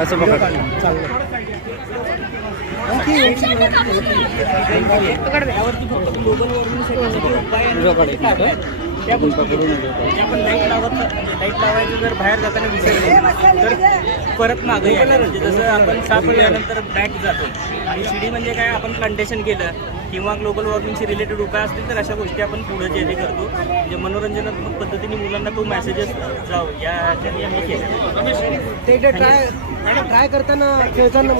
असं बघा आपण लाईट लावायचं जर बाहेर जाताना विसरले तर परत मागे यायला म्हणजे जसं आपण 7 वेळानंतर बॅक जातो. आणि शिडी म्हणजे काय, आपण प्लांटेशन केलं किंवा ग्लोबल वॉर्मिंगशी रिलेटेड उपाय असतील तर अशा गोष्टी आपण पुढे जे करतो. म्हणजे मनोरंजनात्मक पद्धतीने मुलांना तो मेसेजेस जावं यासाठी आम्ही केलं. ते ट्राय करताना खेळताना